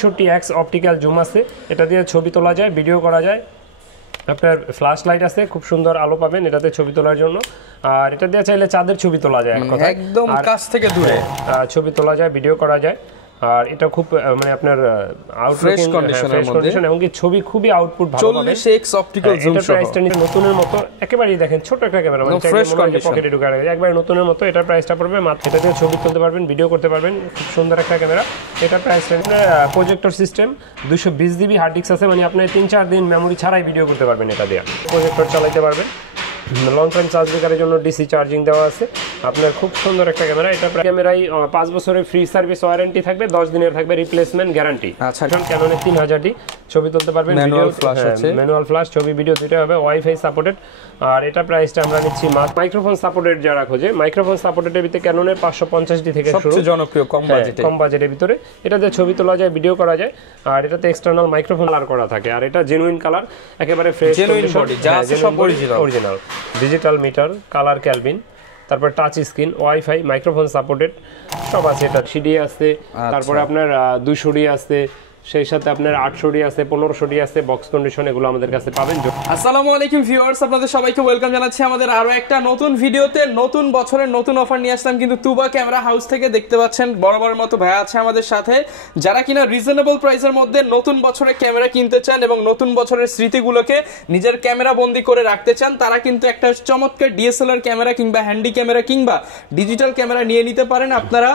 63x optical zoom আছে, এটা দিয়ে ছবি তোলা যায়, ভিডিও করা যায়। আপনার ফ্ল্যাশ লাইট আছে, খুব সুন্দর আলো পাবেন এটাতে ছবি তোলার জন্য। আর এটা দিয়ে চাইলে চাঁদের ছবি তোলা যায়, একদম কাছ থেকে দূরে ছবি তোলা যায়, ভিডিও করা যায়। আর এটা খুব মানে আপনার ফ্রেশ কন্ডিশন এবং কি ছবি খুবই আউটপুট ভালো পাবেন। 40x অপটিক্যাল জুম সহ প্রাইসটা নতুনের মতো একেবারেই দেখেন, ছোট একটা ক্যামেরা, মানে ফ্রেশ কন্ডিশন, পকেটে ঢুকে রাখা যায়, একবারে নতুনের মতো। এটার প্রাইসটা পড়বে মাত্র, এটা দিয়ে ছবি তুলতে পারবেন, ভিডিও করতে পারবেন, খুব সুন্দর একটা ক্যামেরা। এটার প্রাইসটা projector system 220 GB hard disk আছে, মানে আপনি 3-4 দিন মেমোরি ছাড়াই ভিডিও করতে পারবেন এটা দিয়ে। প্রজেক্টর চালাতে পারবেন। লং টাইম চার্জ ব্রেকারের জন্য ডিসি চার্জিং দেওয়া আছে। আপনার খুব সুন্দর একটা ক্যামেরা। এটা ক্যামেরায় 5 বছরের ফ্রি সার্ভিস ওয়ারেন্টি থাকবে, 10 দিনের থাকবে রিপ্লেসমেন্ট গ্যারান্টি। আচ্ছা, ক্যাননের 3000 ছবি তুলতে পারবেন, ম্যানুয়াল ফ্ল্যাশ, ছবি ভিডিও দুটো হবে, ওয়াইফাই সাপোর্টেড। আর এটা প্রাইসটা আমরা নিচ্ছি মাইক্রোফোন সাপোর্টেড যারা খোঁজে, মাইক্রোফোন সাপোর্টেডের ভিতরে ক্যাননের 550 থেকে শুরু, সবচেয়ে জনপ্রিয় কম বাজেটের ভিতরে। এটাতে ছবি তোলা যায়, ভিডিও করা যায়। আর এটাতে এক্সটার্নাল মাইক্রোফোন কালার করা থাকে। আর এটা জেনুইন কালার, একেবারে fresh original digital meter, colour kelvin, তারপর touch screen, wifi, microphone supported সব আছে। এটা সিডি আছে, তারপরে আপনার 200 আছে, সেই সাথে আপনার 800 আছে, 1500 আছে, বক্স কন্ডিশন, এগুলো আমাদের কাছে পাবেন। আসসালামু আলাইকুম ভিউয়ার্স, আপনাদের সবাইকে ওয়েলকাম জানাচ্ছি আমাদের আরো একটা নতুন ভিডিওতে। নতুন বছরের নতুন অফার নিয়ে আসলাম কিন্তু তুবা ক্যামেরা হাউস থেকে। দেখতে পাচ্ছেন বরাবরের মতো ভাই আছে আমাদের সাথে, যারা কিনা রিজনেবল প্রাইসের মধ্যে নতুন বছরে ক্যামেরা কিনতে চান এবং নতুন বছরের স্মৃতিগুলোকে নিজের ক্যামেরা বন্দি করে রাখতে চান, তারা কিন্তু একটা চমৎকার ডিএসএলআর ক্যামেরা কিংবা হ্যান্ডি ক্যামেরা কিংবা ডিজিটাল ক্যামেরা নিয়ে নিতে পারেন আপনারা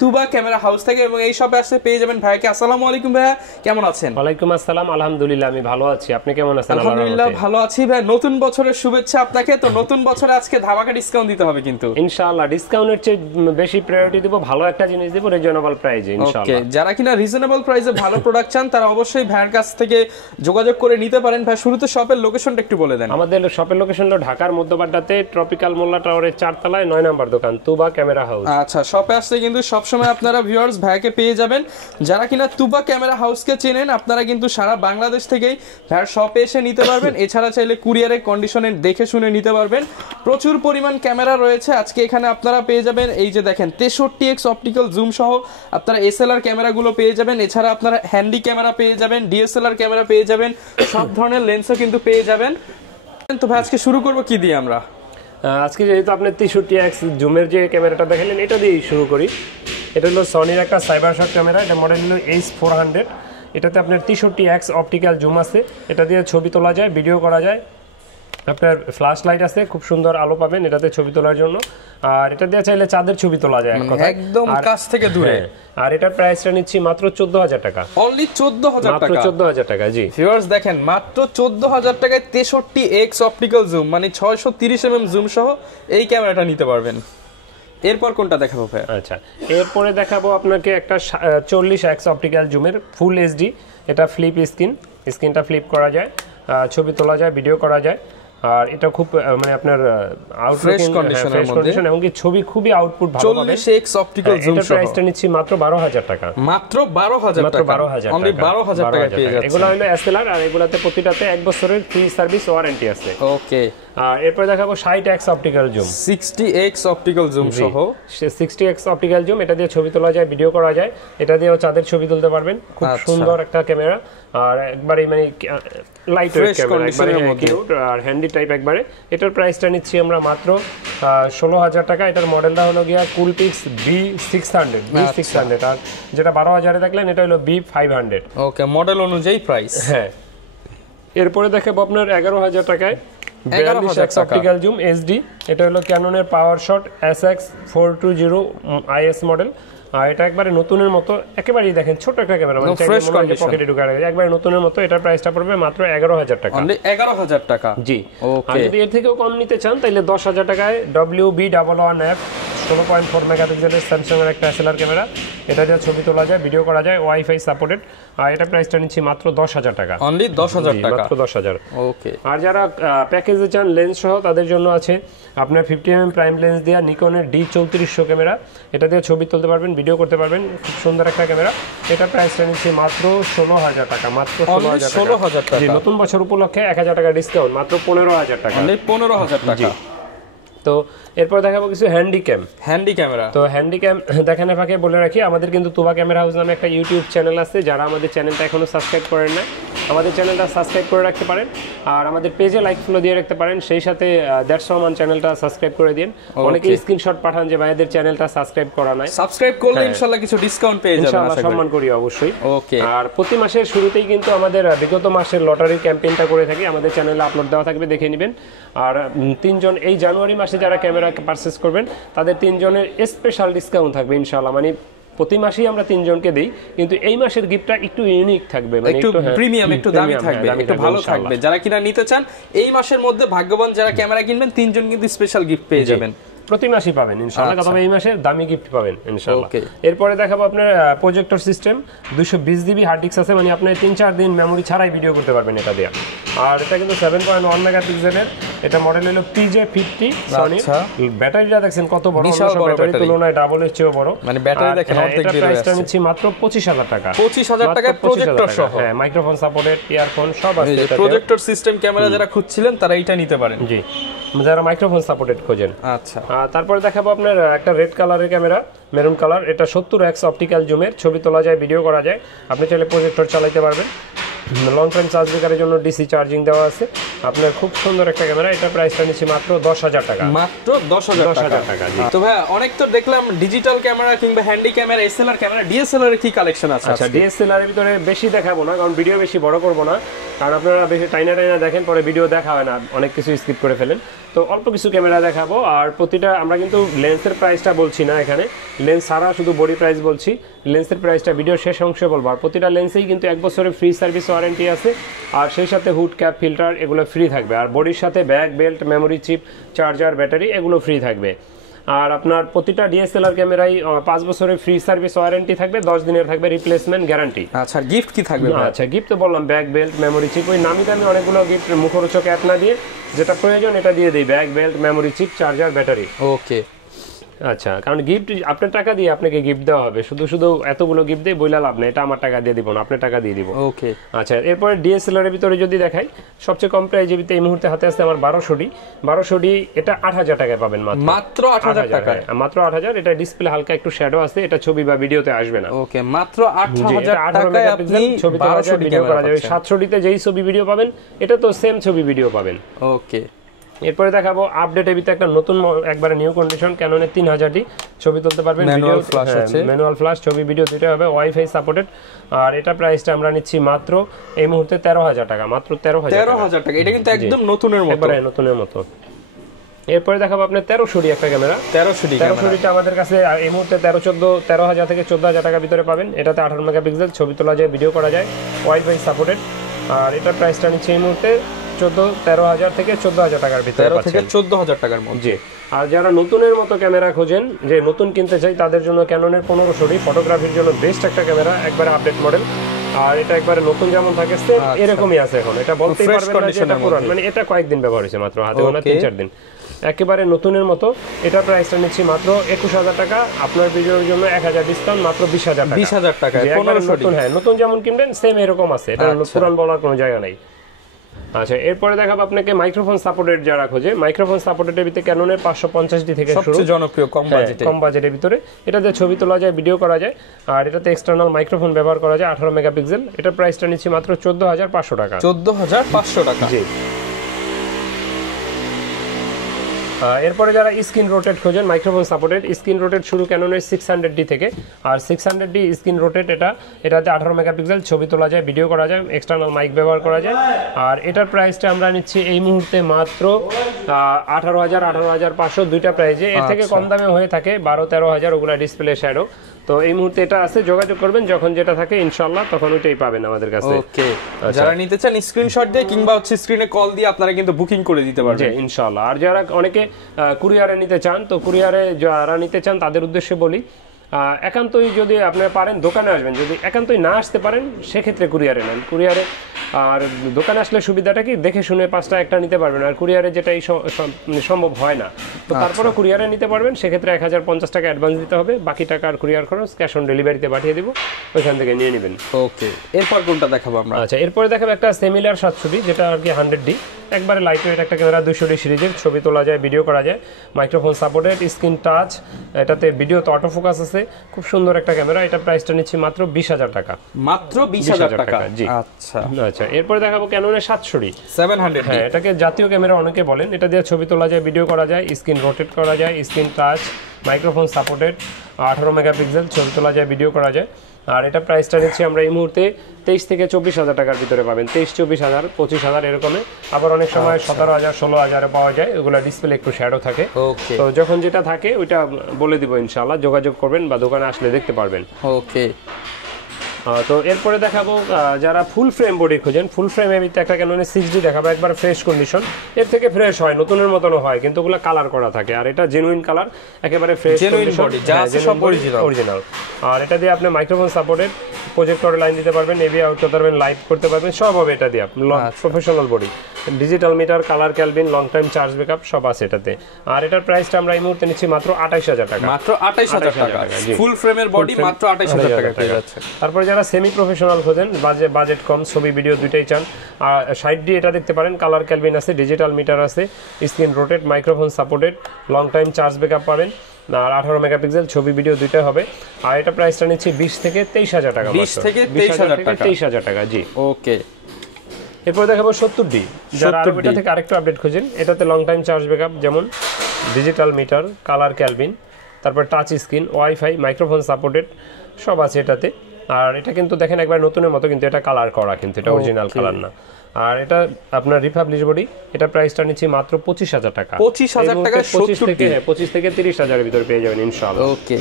তুবা ক্যামেরা হাউস থেকে। এবং এই শপে আসলে পেয়ে যাবেন ভাইকে। আসসালামু আলাইকুম ভাই, কেমন আছেন? ওয়ালাইকুম আসসালাম, আলহামদুলিল্লাহ আমি ভালো আছি, আপনি কেমন আছেন? আলহামদুলিল্লাহ ভালো আছি ভাই। নতুন বছরের শুভেচ্ছা আপনাকে। তো নতুন বছরে আজকে ধামাকা ডিসকাউন্ট দিতে হবে কিন্তু ইনশাআল্লাহ। ডিসকাউন্টের চেয়ে বেশি প্রায়োরিটি দেব, ভালো একটা জিনিস দেব রিজনেবল প্রাইসে ইনশাআল্লাহ। ওকে, যারা কিনা রিজনেবল প্রাইসে ভালো প্রোডাক্ট চান তারা অবশ্যই ভাইয়ের কাছ থেকে যোগাযোগ করে নিতে পারেন। ভাই শুরুতে শপের লোকেশনটা একটু বলে দেন। আমাদের শপের লোকেশন হলো ঢাকার মধ্যবাড্ডাতে ট্রপিক্যাল মোল্লা টাওয়ারের 4 তলায় 9 নম্বর দোকান, তুবা ক্যামেরা হাউস। আচ্ছা, শপে আসলে কিন্তু সবসময় আপনারা ভিউয়ার্স ভাইকে পেয়ে যাবেন। যারা কিনা তুবা ক্যামেরা হাউসকে চেনেন আপনারা কিন্তু সারা বাংলাদেশ থেকেই ভাইয়ের শপে এসে নিতে পারবেন। এছাড়া চাইলে কুরিয়ারে কন্ডিশনে দেখে শুনে নিতে পারবেন। প্রচুর পরিমাণ ক্যামেরা রয়েছে আজকে এখানে আপনারা পেয়ে যাবেন। এই যে দেখেন 63x অপটিক্যাল জুম সহ আপনারা এসএলআর ক্যামেরাগুলো পেয়ে যাবেন। এছাড়া আপনারা হ্যান্ডি ক্যামেরা পেয়ে যাবেন, ডিএসএলআর ক্যামেরা পেয়ে যাবেন, সব ধরনের লেন্সও কিন্তু পেয়ে যাবেন। তো ভাই আজকে শুরু করব কি দিয়ে? আমরা আজকে যেহেতু আপনি 63x জুমের যে ক্যামেরাটা দেখালেন এটা দিয়েই শুরু করি। এটা হলো সনির একটা সাইবার শট ক্যামেরা, এটা মডেল হলো H400। এটাতে আপনার 63x অপটিক্যাল জুম আছে, এটা দিয়ে ছবি তোলা যায়, ভিডিও করা যায়। আপনার ফ্ল্যাশ লাইট আছে, খুব সুন্দর আলো পাবেন এটাতে ছবি তোলার জন্য। আর এটা দিয়ে চাইলে চাঁদের ছবি তোলা যায় একদম কাছ থেকে দূরে। আর এটার প্রাইসটা নিচ্ছি মাত্র 14000 টাকা। অনলি 14000 টাকা? মাত্র 14000 টাকা, জি। ভিউয়ার্স দেখেন মাত্র 14000 টাকায় 63x অপটিক্যাল জুম মানে 630 mm জুম সহ এই ক্যামেরাটা নিতে পারবেন। এরপর কোনটা দেখাবো ভাই? আচ্ছা, এরপরে দেখাবো আপনাকে একটা 40x অপটিক্যাল জুমের ফুল এইচডি। এটা ফ্লিপ স্ক্রিনটা ফ্লিপ করা যায়, ছবি তোলা যায়, ভিডিও করা যায়। আর এটা খুব মানে আপনার ফ্রেশ কন্ডিশন এবং কি ছবি খুবই আউটপুট ভালো পাবেন। 40x অপটিক্যাল জুম সহ প্রাইসটা নিচ্ছি মাত্র 12000 টাকা। মাত্র 12000 টাকা? অনলি 12000 টাকা পেয়ে যাচ্ছেন। এগুলো হলো এসএলআর, আর এগুলাতে প্রতিটাতে 1 বছরের ফ্রি সার্ভিস ওয়ারেন্টি আছে। ওকে, আর এরপর দেখাবো 60x optical zoom, 60x optical zoom সহ। 60x অপটিক্যাল জুম, এটা দিয়ে ছবি তোলা যায়, ভিডিও করা যায়। এটা দিয়েও চাঁদের ছবি তুলতে পারবেন, খুব সুন্দর একটা ক্যামেরা। আর একবারে মানে লাইট ওয়েট ক্যামেরা, একবারে কিউট আর হ্যান্ডি টাইপ একবারে। এটার প্রাইসটা নিচ্ছি আমরা মাত্র 16000 টাকা। এটার মডেলটা হলো গিয়া কুলপিক্স B600। আর যেটা 12000 এ দেখলেন এটা হলো B500। ওকে, মডেল অনুযায়ী প্রাইস। হ্যাঁ, এরপরে দেখাবো আপনার 11000 টাকায় 42x অপটিক্যাল জুম এইচডি। এটা হলো ক্যাননের পাওয়ার শট SX420 IS মডেল। আর এটা একবারে নতুনের মতো, একেবারেই দেখেন ছোট একটা ক্যামেরা, মানে পকেটে ঢুকে রাখা যায়, একবারে নতুনের মতো। এটার প্রাইসটা পড়বে মাত্র 11000 টাকা। অনলি 11000 টাকা, জি। আর যদি এর থেকেও কম নিতে চান তাহলে 10000 টাকায় WB11F 16.4 মেগাপিক্সেলের স্যামসাং এর একটা এসএলআর ক্যামেরা। এটা দিয়ে ছবি তোলা যায়, ভিডিও করা যায়, ওয়াইফাই সাপোর্টেড। আর এটা প্রাইসটা নিচ্ছি মাত্র 10000 টাকা। অনলি 10000 টাকা, মাত্র 10000। ওকে। আর যারা প্যাকেজে চান লেন্স সহ তাদের জন্য আছে আপনার 50mm প্রাইম লেন্স দেয়া নিকনের D3400 ক্যামেরা। এটা দিয়ে ছবি তুলতে পারবেন, ভিডিও করতে পারবেন, খুব সুন্দর একটা ক্যামেরা। এটা প্রাইসটা নিচ্ছি মাত্র 16000 টাকা। মাত্র 16000 টাকা। জি, নতুন বছর উপলক্ষে 1000 টাকা ডিসকাউন্ট, মাত্র 15000 টাকা। অনলি 15000 টাকা। তো এরপর দেখাবো কিছু হ্যান্ডি ক্যামেরা। তো হ্যান্ডি ক্যাম দেখানোর ফাঁকে বলে রাখি, আমাদের কিন্তু তুবা ক্যামেরা হাউস নামে একটা ইউটিউব চ্যানেল আছে। যারা আমাদের চ্যানেলটা এখনো সাবস্ক্রাইব করেন না, আমাদের চ্যানেলটা সাবস্ক্রাইব করে রাখতে পারেন, আর আমাদের পেজে লাইক ফলো দিয়ে রাখতে পারেন। সেই সাথে দ্যাটস রহমান চ্যানেলটা সাবস্ক্রাইব করে দিন। অনেকে স্ক্রিনশট পাঠান যে ভাইদের চ্যানেলটা সাবস্ক্রাইব করা নাই। সাবস্ক্রাইব করলে ইনশাআল্লাহ কিছু ডিসকাউন্ট পেয়ে যাবেন, ইনশাআল্লাহ সম্মান করি অবশ্যই। ওকে। আর প্রতি মাসের শুরুতেই কিন্তু আমাদের বিগত মাসের লটারির ক্যাম্পেইনটা করে থাকি, আমাদের চ্যানেলে আপলোড দেওয়া থাকবে, দেখে নেবেন। আর 3 জন এই জানুয়ারি মাসে যারা ক্যামেরা পারচেজ করবেন তাদের 3 জনের স্পেশাল ডিসকাউন্ট থাকবে ইনশাআল্লাহ। মানে প্রতি মাসেই আমরা 3 জনকে দেই, কিন্তু এই মাসের গিফটটা একটু ইউনিক থাকবে, মানে একটু প্রিমিয়াম, একটু দামি থাকবে, একটু ভালো থাকবে। যারা কিনা নিতে চান এই মাসের মধ্যে ভাগ্যবান যারা ক্যামেরা কিনবেন 3 জন কিন্তু স্পেশাল গিফট পেয়ে যাবেন। প্রতি মাসই পাবেন ইনশাআল্লাহ, তবে এই মাসে দামি গিফট পাবেন ইনশাআল্লাহ। এরপরে দেখাবো আপনার projector system, 220 GB hard disk আছে, মানে আপনি 3-4 দিন মেমোরি ছাড়াই ভিডিও করতে পারবেন এটা দিয়ে। আর এটা কিন্তু 7.1 মেগাপিক্সেলের, এটা মডেল হলো PJ50 সনি। ব্যাটারিটা দেখছেন কত বড়, ব্যাটারি তুলনায় ডাবলের চেয়েও বড়, মানে ব্যাটারি দেখেন অর্ধেক বের হয়ে আসছে। এটা প্রাইসটা নিচ্ছি মাত্র 25000 টাকা। 25000 টাকায় প্রজেক্টর সহ, হ্যাঁ, মাইক্রোফোন সাপোর্টেড, ইয়ারফোন সব আছে। প্রজেক্টর সিস্টেম ক্যামেরা যারা খুঁজছিলেন তারা এটা নিতে পারেন। জি, যারা মাইক্রোফোন সাপোর্টেড খোঁজেন। আচ্ছা, তারপরে দেখাবো আপনার একটা রেড কালারের ক্যামেরা, মেরুন কালার। এটা 70x অপটিক্যাল জুমের, ছবি তোলা যায়, ভিডিও করা যায়। আপনি চাইলে প্রজেক্টর চালাতে পারবেন। লং টাইম চার্জ ব্রেকারের জন্য ডিসি চার্জিং দেওয়া আছে। আপনার খুব সুন্দর একটা ক্যামেরা, এটা প্রাইসটা নিচ্ছি মাত্র 10000 টাকা। মাত্র 10000 টাকা। তো ভাই অনেক তো দেখলাম ডিজিটাল ক্যামেরা কিংবা handy camera, SLR camera, DSLR এর কি কালেকশন আছে? আচ্ছা, ডিএসএলআর এর ভিতরে বেশি দেখাবো না, কারণ ভিডিও বেশি বড় করব না, কারণ আপনারা বেশি টাইনা দেখেন পরে ভিডিও দেখা হয় না, অনেক কিছু স্কিপ করে ফেলেন। তো অল্প কিছু ক্যামেরা দেখাবো। আর প্রতিটা আমরা কিন্তু লেন্সের প্রাইসটা বলছি না এখানে, লেন্স ছাড়া শুধু বডি প্রাইস বলছি। লেন্সের প্রাইসটা ভিডিও শেষ অংশে বলবো। আর প্রতিটা লেন্সেই কিন্তু 1 বছরের ফ্রি সার্ভিস ওয়ারেন্টি আছে, আর সেই সাথে হুড, ক্যাপ, ফিল্টার এগুলো ফ্রি থাকবে। আর বডির সাথে bag, belt, memory chip, charger, battery এগুলো ফ্রি থাকবে। আর আপনার প্রতিটা ডিএসএলআর ক্যামেরাই 5 বছরের ফ্রি সার্ভিস ওয়ারেন্টি থাকবে, 10 দিনের থাকবে রিপ্লেসমেন্ট গ্যারান্টি। আচ্ছা, গিফট কি থাকবে? আচ্ছা, গিফট তো বললাম ব্যাগ, বেল্ট, মেমোরি চিপ। ওই নামি দামি অনেকগুলো গিফট মুখরোচক অ্যাপ না দিয়ে যেটা প্রয়োজন এটা দিয়ে দিই, bag, belt, memory chip, charger, battery. Okay. আচ্ছা, কারণ গিফট আপনার টাকা দিয়ে আপনাকে গিফট দেওয়া হবে, শুধু শুধু এতগুলো গিফট দিয়ে বইলা লাভ নেই, এটা আমার টাকা দিয়ে দিব না, আপনার টাকা দিয়ে দিব। ওকে। আচ্ছা, এরপরে ডিএসএলআর এর ভিতরে যদি দেখাই, সবচেয়ে কম প্রাইস যেতে এই মুহূর্তে হাতে আছে আমার 1200D, এটা 8000 টাকায় পাবেন। মাত্র 8000 টাকা, মাত্র 8000। এটা ডিসপ্লে হালকা একটু শ্যাডো আছে, এটা ছবি বা ভিডিওতে আসবে না। ওকে, মাত্র 8000 টাকায় আপনি ছবি তোলা যায়, ভিডিও করা যাবে। 700D তে যেই ছবি ভিডিও পাবেন এটা তো সেম ছবি ভিডিও পাবেন। ওকে। এরপরে দেখাবো আপডেট এবিতে একটা নতুন একবারে নিউ কন্ডিশন, ক্যাননের 3000D ছবি তুলতে পারবেন, ভিডিও ফ্ল্যাশ আছে, ম্যানুয়াল ফ্ল্যাশ, ছবি ভিডিও দুটোই হবে, ওয়াইফাই সাপোর্টেড। আর এটা প্রাইসটা আমরা নিচ্ছি মাত্র এই মুহূর্তে 13000 টাকা, মাত্র 13000 টাকা। এটা কিন্তু একদম নতুনের মতো, একবারে নতুনের মতো। এরপরে দেখাবো আপনার 1300D একটা ক্যামেরা। 1300Dটা আমাদের কাছে এই মুহূর্তে 13000 থেকে 14000 টাকার ভিতরে পাবেন। এটাতে 18 মেগাপিক্সেল, ছবি তোলা যায়, ভিডিও করা যায়, ওয়াইফাই সাপোর্টেড। আর এটা প্রাইসটা নিচ্ছে এই মুহূর্তে 13,000 থেকে 14,000 টাকার ভিতরে, 13 থেকে 14,000 টাকার মধ্যে। আর যারা নতুনের মতো ক্যামেরা খোঁজেন, যে নতুন কিনতে চাই, তাদের জন্য ক্যাননের 1500D ফটোগ্রাফির জন্য বেস্ট একটা ক্যামেরা, একবারে আপডেট মডেল। আর এটা একবারে নতুন যেমন থাকে সেম এরকমই আছে এখন, এটা বলতেই পারবেন না যে এটা পুরান, মানে এটা কয়েকদিন ব্যবহার হয়েছে মাত্র, হাতে গোনা 3-4 দিন, একেবারে নতুনের মতো। এটা প্রাইসটা নিচ্ছি মাত্র 21000 টাকা, আপনার ভিডিওর জন্য 1000 ডিসকাউন্ট, মাত্র 20000 টাকা। হ্যাঁ, নতুন যেমন কিনবেন সেম এরকম আছে, এটা পুরান বলার কোনো জায়গা নাই। আচ্ছা, এরপরে দেখাবো আপনাকে মাইক্রোফোন সাপোর্টেড যারা খোঁজে, মাইক্রোফোন সাপোর্টেড এর ভিতরে ক্যাননের 550D থেকে শুরু, সবচেয়ে জনপ্রিয় কম বাজেটের ভিতরে। এটাতে ছবি তোলা যায়, ভিডিও করা যায়, আর এটাতে এক্সটার্নাল মাইক্রোফোন ব্যবহার করা যায়, 18 মেগাপিক্সেল। এটা প্রাইসটা নিচ্ছি মাত্র 14500 টাকা। 14500 টাকা, জি। এরপরে যারা স্ক্রিন রোটেট খোঁজেন, মাইক্রোফোন সাপোর্টেড স্ক্রিন রোটেট শুরু ক্যাননের 600D থেকে, আর 600D স্ক্রিন রোটেট এটাতে 18 মেগাপিক্সেল, ছবি তোলা যায়, ভিডিও করা যায়, এক্সটার্নাল মাইক ব্যবহার করা যায়। আর এটার প্রাইসটা আমরা নিচ্ছি এই মুহূর্তে মাত্র 18,000, 18,500 দুইটা প্রাইজে। এর থেকে কম দামে হয়ে থাকে 12-13,000, ওগুলা ডিসপ্লে শ্যাডো। তো এই মুহূর্তে এটা আছে, যোগাযোগ করবেন যখন যেটা থাকে ইনশাআল্লাহ, তখন ওইটাই পাবেন আমাদের কাছে। ওকে, যারা নিতে চান স্ক্রিনশট দিয়ে কিংবা স্ক্রিনে কল দিয়ে আপনারা কিন্তু বুকিং করে দিতে পারবেন ইনশাআল্লাহ। আর যারা অনেকে কুরিয়ারে নিতে চান, তো কুরিয়ারে যারা নিতে চান তাদের উদ্দেশ্যে বলি, একান্তই যদি আপনারা পারেন দোকানে আসবেন, যদি একান্তই না আসতে পারেন সেক্ষেত্রে কুরিয়ারে নেন। কুরিয়ারে আর দোকানে আসলে সুবিধাটা কি দেখে শুনে 5টা একটা নিতে পারবেন, আর কুরিয়ারে যেটাই সম্ভব হয় না, তো তারপরে কুরিয়ারে নিতে পারবেন। সেক্ষেত্রে 1050 টাকা অ্যাডভান্স দিতে হবে, বাকি টাকা আর কুরিয়ার খরচ ক্যাশ অন ডেলিভারিতে পাঠিয়ে দিব, ওইখান থেকে নিয়ে নেবেন। ওকে, এরপর কোনটা দেখাবো আমরা? আচ্ছা, এরপরে দেখাবো একটা সিমিলার 720, যেটা আর কি 100D, একবারে লাইট ওয়েট একটা ক্যামেরা, 200D সিরিজের, ছবি তোলা যায়, ভিডিও করা যায়, মাইক্রোফোন সাপোর্টেড, স্ক্রিন টাচ, এটাতে ভিডিওতে অটো ফোকাস আছে, খুব সুন্দর একটা ক্যামেরা। এটা প্রাইসটা নিচ্ছি মাত্র 20,000 টাকা। মাত্র 20,000 টাকা? জি। আচ্ছা আচ্ছা, এরপরে দেখাবো ক্যাননের 700D। হ্যাঁ, এটাকে জাতীয় ক্যামেরা অনেকে বলেন। এটা দিয়ে ছবি তোলা যায়, ভিডিও করা যায়, স্ক্রিন রোটেট করা যায়, screen touch, microphone supported, 18 megapixel, ছবি তোলা যায়, ভিডিও করা যায়। আর এটা প্রাইসটা নিচ্ছি আমরা এই মুহূর্তে 23 থেকে 24,000 টাকার ভিতরে পাবেন। 23, 24,000, 25,000 এরকমে। আবার অনেক সময় 17,000, 16,000 পাওয়া যায়, ওগুলো ডিসপ্লে একটু শ্যাডো থাকে। তো যখন যেটা থাকে ওইটা বলে দিব ইনশাআল্লাহ, যোগাযোগ করবেন বা দোকানে আসলে দেখতে পারবেন। ওকে, তো এরপরে দেখাবো যারা ফুল ফ্রেম বডি খোঁজেন, ফুল ফ্রেম এমনিতে একটা ক্যাননের 6D দেখাবো, একবার ফ্রেশ কন্ডিশন, এর থেকে ফ্রেশ হয়, নতুনের মতনও হয়, কিন্তু ওগুলো কালার করা থাকে, আর এটা জেনুইন কালার, একেবারে ফ্রেশ অরিজিনাল। আর এটা দিয়ে আপনি মাইক্রোফোন সাপোর্টেড, প্রজেক্টরে লাইন দিতে পারবেন, এভি আউট করতে পারবেন, লাইভ করতে পারবেন, সব হবে এটা দিয়ে। Professional body, digital meter, colour kelvin, long time charge backup সব আছে এটাতে। আর এটার প্রাইসটা আমরা এই মুহূর্তে নিচ্ছি মাত্র 28,000 টাকা। মাত্র 28,000 টাকা, ফুল ফ্রেমের বডি মাত্র 28,000 টাকা পেয়ে যাচ্ছে। তারপরে যারা সেমি প্রফেশনাল খোঁজেন, বাজেট কম, ছবি ভিডিও দুইটাই চান, আর 60D এটা দেখতে পারেন, কালার ক্যালভিন আছে, ডিজিটাল মিটার আছে, screen rotate, microphone supported, long time charge backup পাবেন, আর 18 মেগাপিক্সেল, ছবি ভিডিও দুইটাই হবে। আর এটা প্রাইসটা নিচ্ছি 20 থেকে 23,000 টাকা। 20 থেকে 23,000 টাকা, জি। ওকে, এরপর দেখাবো 70D, যারা এটা থেকে আরেকটু আপডেট খোঁজেন। এটাতে লং টাইম চার্জ ব্যাকআপ, যেমন ডিজিটাল মিটার, কালার ক্যালভিন, তারপর touch screen, wifi, microphone supported সব আছে এটাতে। আর এটা কিন্তু দেখেন একবার নতুনের মতো, কিন্তু এটা কালার করা, কিন্তু এটা অরিজিনাল কালার না। আর এটা আপনার রিপাবলিশ বডি, এটা প্রাইসটা নিচ্ছি মাত্র 25,000 টাকা। 25,000 টাকা, 25 থেকে 30,000 এর ভিতরে পেয়ে যাবেন ইনশাআল্লাহ। ওকে,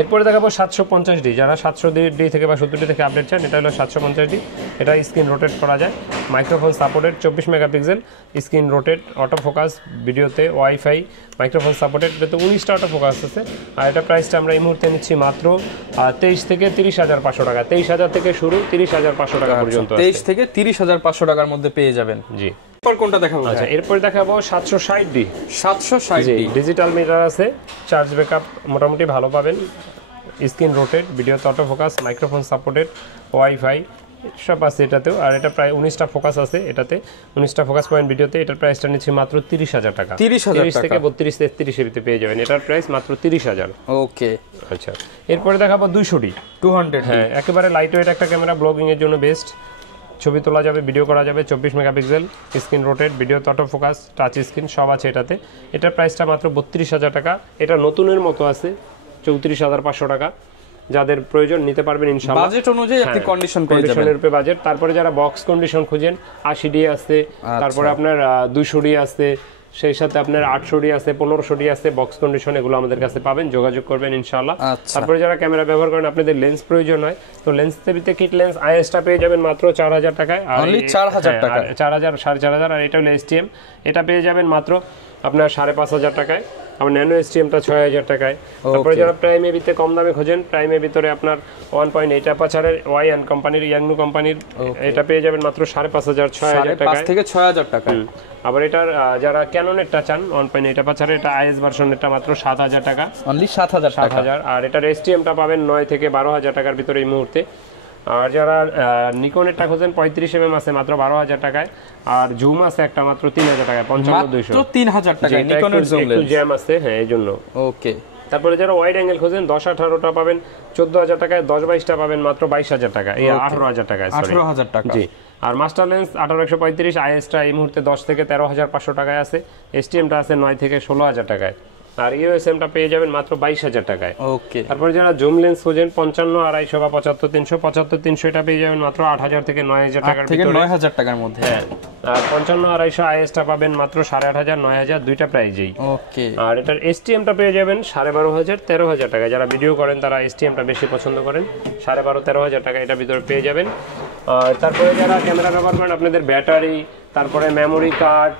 এরপরে দেখাবো 750D, যারা 700D থেকে বা 70D থেকে আপডেট চান, এটা হলো 750D। এটা স্ক্রিন রোটেট করা যায়, microphone supported, 24 megapixel, screen rotate, auto focus, ভিডিওতে ওয়াইফাই, মাইক্রোফোন সাপোর্টেড, এটাতে 19টা অটো ফোকাস আছে। আর এটা প্রাইসটা আমরা এই মুহূর্তে নিচ্ছি মাত্র 23 থেকে 30,500 টাকা। 23,000 থেকে শুরু, 30,500 টাকা পর্যন্ত। 23 থেকে 30,500 টাকার মধ্যে পেয়ে যাবেন। জি। এরপর কোনটা দেখাবো? আচ্ছা, এরপর দেখাবো 760D। 760D, ডিজিটাল মিটার আছে, চার্জ ব্যাকআপ মোটামুটি ভালো পাবেন, স্ক্রিন রোটেট, ভিডিওতে auto focus, microphone supported, wifi সব আছে এটাতেও। আর এটা প্রায় 19টা ফোকাস আছে এটাতে, 19টা ফোকাস পয়েন্ট ভিডিওতে। এটার প্রাইসটা নিচ্ছি মাত্র 30,000 টাকা। 30,000 থেকে 32-33 এর ভিতরে পেয়ে যাবেন। এটার প্রাইস মাত্র 30,000। ওকে, আচ্ছা, এরপরে দেখাবো 200D। 200, হ্যাঁ, একেবারে লাইট ওয়েট একটা ক্যামেরা, ব্লগিং এর জন্য বেস্ট, ছবি তোলা যাবে, ভিডিও করা যাবে, 24 মেগাপিক্সেল, স্ক্রিন রোটেট, ভিডিওতে অটো ফোকাস, টাচ স্ক্রিন সব আছে এটাতে। এটার প্রাইসটা মাত্র 32,000 টাকা। এটা নতুনের মতো আছে, 34,500 টাকা। যাদের প্রয়োজন নিতে পারবেন ইনশাআল্লাহ, বাজেট অনুযায়ী আপনি কন্ডিশন পেয়ে যাবেন। কন্ডিশনের উপরে বাজেট। তারপরে যারা বক্স কন্ডিশন খুঁজেন, 80D আছে, তারপরে আপনার 200D আছে, সেই সাথে আপনার 800D আছে, 1500D আছে, বক্স কন্ডিশন, এগুলো আমাদের কাছে পাবেন, যোগাযোগ করবেন ইনশাআল্লাহ। তারপরে যারা ক্যামেরা ব্যবহার করেন, আপনাদের লেন্স প্রয়োজন হয়, তো লেন্স থেকে কিট লেন্স আইএসটা পেয়ে যাবেন মাত্র 4,000 টাকায়। আর 4,000 টাকা, 4,000, 4,500। আর এটা হলো STM, এটা পেয়ে যাবেন মাত্র আপনার 5,500 টাকায়। আর ন্যানো STMটা 6,000 টাকায়। তারপরে যারা প্রাইম এবিতে কম দামে খোঁজেন, প্রাইমের ভিতরে আপনার 1.8 অ্যাপাচারের ওয়াইএন কোম্পানির, ইয়াংনু কোম্পানির, এটা পেয়ে যাবেন মাত্র 5,500, 6,000 টাকায়, 5 থেকে 6,000 টাকা। আবার এটার যারা ক্যাননেরটা চান 1.8 অ্যাপাচারের, এটা আইএস ভার্সনেরটা মাত্র 7,000 টাকা, অনলি 7,000 টাকা। আর এটার STMটা পাবেন 9 থেকে 12,000 টাকার ভিতরে এই মুহূর্তে। আর যারা নিকনেরটা খোঁজেন 35mm আছে মাত্র 12,000 টাকায়। আর জুম আছে একটা মাত্র 3,000 টাকায়, 55-200, মাত্র 3,000 টাকা নিকনের জুম লেন্স, একটু জ্যাম আছে, হ্যাঁ এই জন্য। ওকে, তারপরে যারা ওয়াইড অ্যাঙ্গেল খোঁজেন 10-18টা পাবেন 14,000 টাকায়, 10-22টা পাবেন মাত্র 22,000 টাকা, এই 18,000 টাকায়, 18,000 টাকা। জি। আর মাস্টার লেন্স 18-135, আইএসটা এই মুহূর্তে 10 থেকে 13,500 টাকায় আছে, STMটা আছে 9 থেকে 16,000 টাকায়। আর ইউএসএমটা পেয়ে যাবেন মাত্র 22,000 টাকায়। ওকে, তারপরে যারা জুম লেন্স খোঁজেন 55, 250 বা 75-300 এটা পেয়ে যাবেন মাত্র 8,000 থেকে 9,000 টাকার থেকে ভিতরে, 9,000 টাকার মধ্যে। হ্যাঁ। আর 55, 250 আইএসটা পাবেন মাত্র 8,500, 9,000 দুইটা প্রাইজেই। ওকে, আর এটার STMটা পেয়ে যাবেন 12,500, 13,000 টাকা। যারা ভিডিও করেন তারা STMটা বেশি পছন্দ করেন, 12,500-13,000 টাকা এটার ভিতরে পেয়ে যাবেন। আর তারপরে যারা ক্যামেরা ব্যবহার করেন, আপনাদের ব্যাটারি, তারপরে memory card,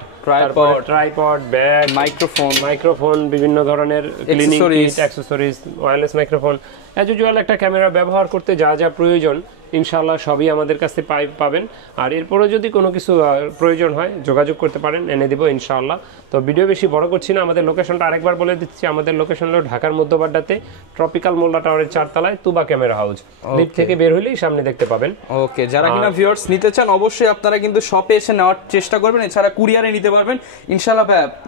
tripod, bag, microphone, বিভিন্ন ধরনের cleaning kit, accessories, wireless microphone, as usual একটা ক্যামেরা ব্যবহার করতে যা যা প্রয়োজন ইনশাআল্লাহ সবই আমাদের কাছে পাবেন। আর এরপরও যদি কোনো কিছু প্রয়োজন হয় যোগাযোগ করতে পারেন, এনে দেবো ইনশাআল্লাহ। তো ভিডিও বেশি বড় করছি না, আমাদের লোকেশনটা আরেকবার বলে দিচ্ছি। আমাদের লোকেশন হলো ঢাকার মধ্যবাড্ডাতে ট্রপিক্যাল মোল্লা টাওয়ারের 4 তলায় তুবা ক্যামেরা হাউস। লিফট থেকে বের হলেই সামনে দেখতে পাবেন। ওকে, যারা কিনা ভিউয়ার্স নিতে চান অবশ্যই আপনারা কিন্তু শপে এসে নেওয়ার চেষ্টা করবেন, এছাড়া কুরিয়ারে নিতে পারবেন ইনশাআল্লাহ।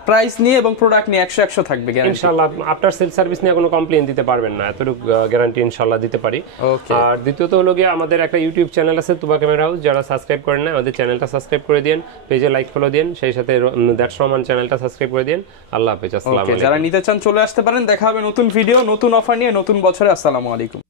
প্রাইস নিয়ে এবং প্রোডাক্ট নিয়ে 100 থাকবে গ্যারান্টি ইনশাআল্লাহ। আফটার সেল সার্ভিস নিয়ে কোনো কমপ্লেইন দিতে পারবেন না, এতটুকু গ্যারান্টি ইনশাআল্লাহ দিতে পারি। আর দ্বিতীয়ত হলো গিয়ে আমাদের একটা ইউটিউব চ্যানেল আছে তুবা ক্যামেরা হাউস, যারা সাবস্ক্রাইব করেন না আমাদের চ্যানেলটা সাবস্ক্রাইব করে দিন, পেজে লাইক ফলো দিন, সেই সাথে দ্যাটস রহমান চ্যানেলটা সাবস্ক্রাইব করে দিন। আল্লাহ হাফেজ, আসসালামু আলাইকুম। যারা নিতে চান চলে আসতে পারেন, দেখা হবে নতুন ভিডিও নতুন অফার নিয়ে নতুন বছরে। আসসালামু আলাইকুম।